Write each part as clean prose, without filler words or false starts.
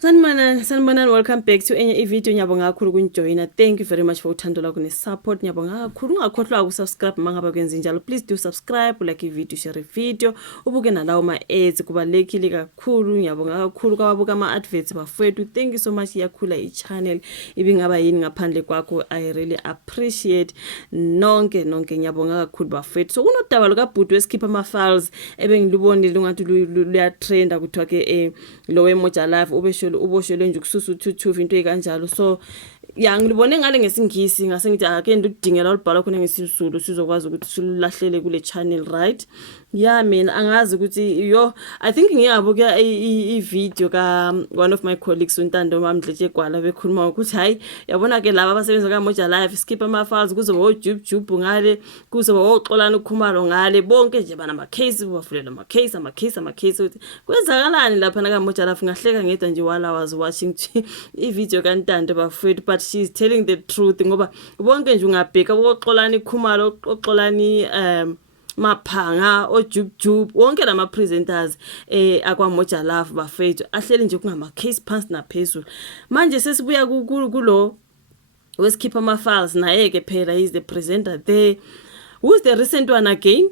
Sanibonani, welcome back to enye video. Ngiyabonga kakhulu kunjoyina. Thank you very much for uthando lakho ne-support. Ngiyabonga kakhulu. Ungakhohlwa ukusubscribe mangabe kwenza njalo. Please do subscribe, like i-video, share i-video. Ubuke nalawo ma-ads kubalulekile kakhulu. Ngiyabonga kakhulu kwababuka ama-adverts bafowethu. Thank you so much. Iyakhula i-channel. Ibingaba yini ngaphandle kwakho. I really appreciate nonke. Ngiyabonga kakhulu bafowethu. So kunodaba lukabhuti wesikhipha ama-files ebengilubonile ungathi luyatrenda kuthiwa ke lo weMoja Live uboshelwe nje ukususa uthuthuva into ekanjalo. So ngilibone ngale ngesingisi ngase ngithi ake ndikudingela olubhala khona ngesizulu sizokwazi ukuthi silulahlele kule channel, right? Mina angazi ukuthi I think ngiyabuka i-video ka one of my colleagues uNtando Mamdletshe Gwala bekhuluma ukuthi hayi yabona ke laba abasebenza kaMoja Live skip ama-files kuze wojubjubu ngale kuze woxolana ukhumalo ngale bonke nje bana ama-case bavulela ama-case kwenzakalani lapha kaMoja Live. Ngahleka ngedwa nje while I was watching i-video kaNtando bafowethu, but she's telling the truth ngoba bonke nje ungabheka woxolana ikhumalo oxolani Maphanga ojubjub wonke lama presenters akwaMoja Live bafethu ahleli nje kungama case phansi naphezulu. Manje sesibuya kulo wesikhipha ama-files naye ke phela is the presenter there. Who's the recent one again?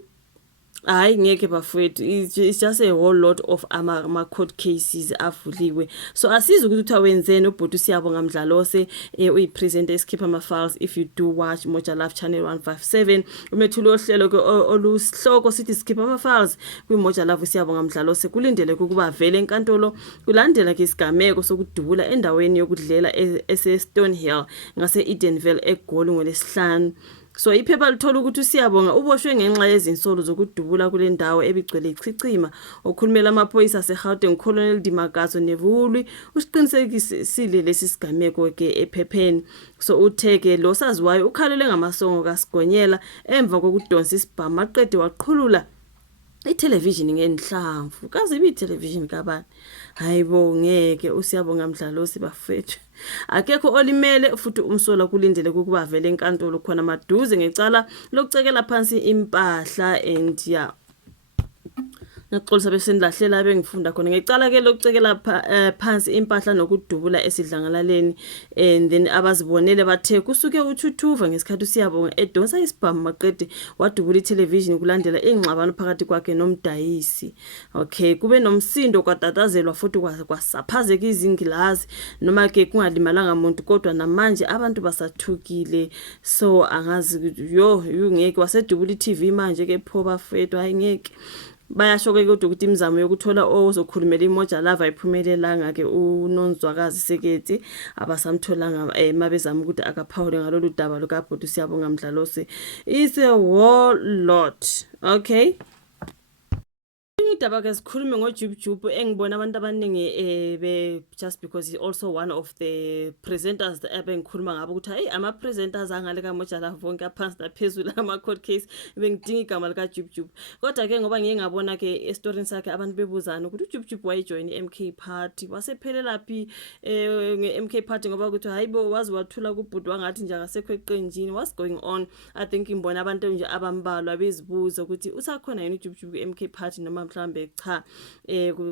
Hayi ngeke bafowethu, it's just a whole lot of ama-court cases avuliwe. So asizi ukuthi uthiwa wenzeni ubhuti Siyabonga Mdlalose uyipresenter esikhipha ama-files. If you do watch Moja Live channel 157 umethule ohlelo ke olusihloko sithi sikhipha ama-files kwiMoja Live Siyabonga Mdlalose kulindele ukuba vele enkantolo kulandela ke isigameko sokudubula endaweni yokudlela ese-Stonehill ngase-Edenville eGoli ngolesihlanu. So iphepha lithola ukuthi uSiyabonga uboshwe ngenxa yezinsolo zokudubula kule ndawo ebigcwele ichicima. Okhulumela amaphoyisa aseGauteng Colonel Dimakazo Nevulwi usiqinisekisile lesi sigameko ke ephepheni. So utheke lo saziwayo ukhalele ngamasongo kaSigonyela emva kokudonsa isibhamu maqede waqhulula itelevision ngenhlamvu. Kaze itelevision kabani? Hayibo ngeke uSiyabonga Mdlalose bafethu. Akekho olimele futhi umsola kulindele ukuba vele enkantolo khona maduze ngecala lokucekela phansi impahla and Naxolisa besendlahlela bengifunda khona ngecala ke lokucekela phansi impahla nokudubula esidlangalaleni, and then abazibonele bathe kusuke uthuthuva ngesikhathi uSiyabonga edonsa isibhamu maqede wadubula itelevision kulandela ingxabano phakathi kwakhe nomdayisi. Okay, kube nomsindo kwadadazelwa futhi kwasaphazeka izingilazi noma ke kungalimalanga umuntu kodwa namanje abantu basathukile. So angazi ngeke wasedubula iTV manje ke pho bafethu hayi ngeke bayashoke kodwa ukuthi imizamo yokuthola ozokhulumela iMoja Live ayiphumelelanga ke uNonzwakazi Sekethi abasamtholanga mabezama ukuthi akaphawule ngalolu daba lukabhuti Siyabonga Mdlalose. It's a whole lot. Okay, indaba ke sikhulume ngojubjubu engibona abantu abaningi just because he's also one of the presenters ebengikhuluma ngabo ukuthi hey ama-presenters angale kaMoja Live wonke aphansi naphezulu ama-court case bengidinga igama likajubjubu. Kodwa ke ngoba ngiye ngabona ke esitorini sakhe abantu bebuzana ukuthi ujubjubu wayijoyina i-MK Party wasephelela phi nge-MK Party ngoba ukuthi hayibo wazi wathula kubhuti wangathi nje akasekho eqenjini. What's going on? I think ngibona abantu nje abambalwa bezibuza ukuthi usakhona yini ujubjubu ku-MK Party noma mhlambe cha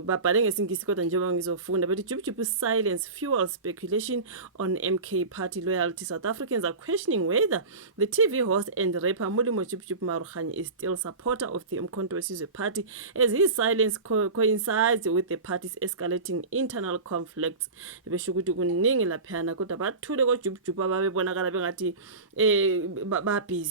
babhale ngesingisi kodwa njengoba ngizofunda but Jubjubu silence fuels speculation on MK Party loyalty. South Africans are questioning whether the TV host and rapper Molemo Jubjubu Maruganye is still a supporter of the Umkhonto weSizwe Party as his silence coincides with the party's escalating internal conflicts. Besho ukuthi kuningi laphana kodwa bathule koJubjubu ababebonakala bengathi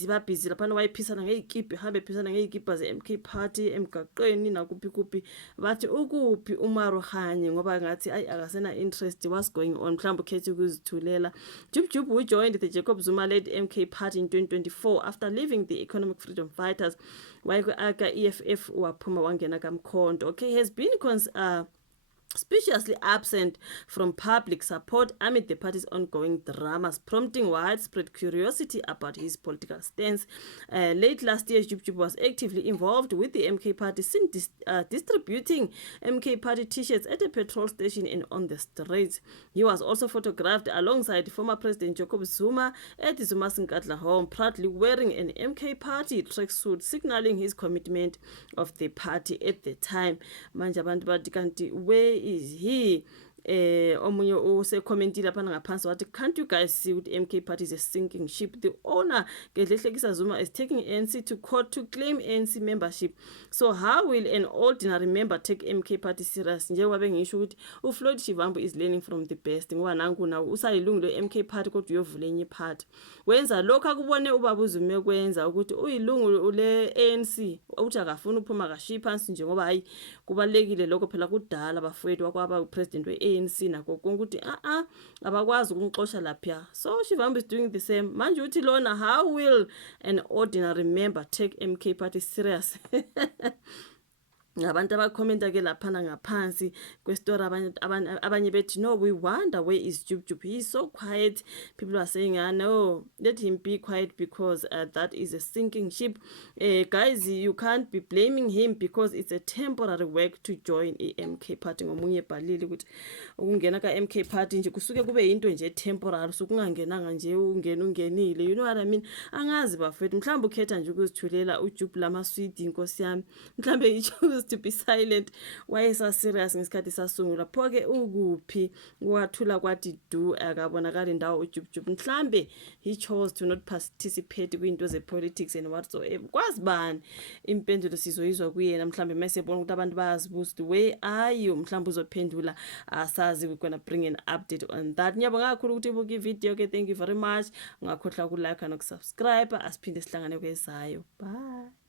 babhizi lapha wayephisana ngezikipa hambe phisana ngezikipa ze-MK Party emgaqweni kuphi bathi ukuphi uMaruganye ngoba ngathi akasena interest. What's going on? Mhlawumbe ukhethe ukuzithulela. Jubjubu joined the Jacob Zuma-led MK Party in 2024 after leaving the Economic Freedom Fighters. Aka EFF waphuma wangena kaMkhonto. Okay, has been suspiciously absent from public support amid the party's ongoing dramas, prompting widespread curiosity about his political stance. Late last year, Jubjubu was actively involved with the MK Party, since distributing MK Party t-shirts at a petrol station and on the streets. He was also photographed alongside former President Jacob Zuma at the Zuma Sinkatla home, proudly wearing an MK Party tracksuit, signaling his commitment of the party at the time. Manje abantu bathi kanti where is he? omunye usekommentile lapha ngaphansi wathi, can't you guys see ukuthi MK Party is a sinking ship? The owner Gedlehlekisa Zuma is taking ANC to court to claim ANC membership. So how will an ordinary member take MK Party serious? Njengoba bengisho ukuthi uFloyd Shivambu is learning from the best ngoba nangu na usayilungu le MK Party kodwa uyovula enye party. Wenza lokho akubone ubaba uZuma kwenza ukuthi uyilungu le ANC uthi akafuna uphuma kashiya phansi njengoba hayi kubalekile lokho phela kudala bafowethu wakwaba upresident we-ANC nakho konke ukuthi abakwazi ukumxosha lapha. So Shivambu is doing the same. Manje uthi lona, how will an ordinary member take MK Party serious? Abantu abakhomenta ke laphana ngaphansi kwestory abanye bethi, no, we wonder where is Jub. He's so quiet. People are saying, no, let him be quiet because that is a sinking ship. Guys, you can't be blaming him because it's a temporary work to join i-MK Party. Ngomunye ebhalile ukuthi ukungena ka-MK Party nje kusuke kube yinto nje temporary, sokungangenanga nje ungenile, you know what I mean? Angazi bafethu, mhlawumbe ukhetha nje ukuzithulela uJub lamaswidi inkosi yami, mhlawumbe ichoose to be silent. Wayesa serious ngesikhathi sasungula phoke ukuphi wathula kwathi do akabonakala indawo uJub. Mhlambe he chose to not participate kwinto ze politics and whatsoever. Kwazi bani impendulo sizoyizwa kuyena mhlambe mesebona ukuthi abantu bayazibuza, where are you? Mhlambe uzophendula, asazi. We're gonna bring an update on that. Ngiyabonga kakhulu ukuthi ubuke video. Okay, thank you very much. Ungakhohlwa ku like and subscribe. Asiphinde sihlangane kwezayo. Bye.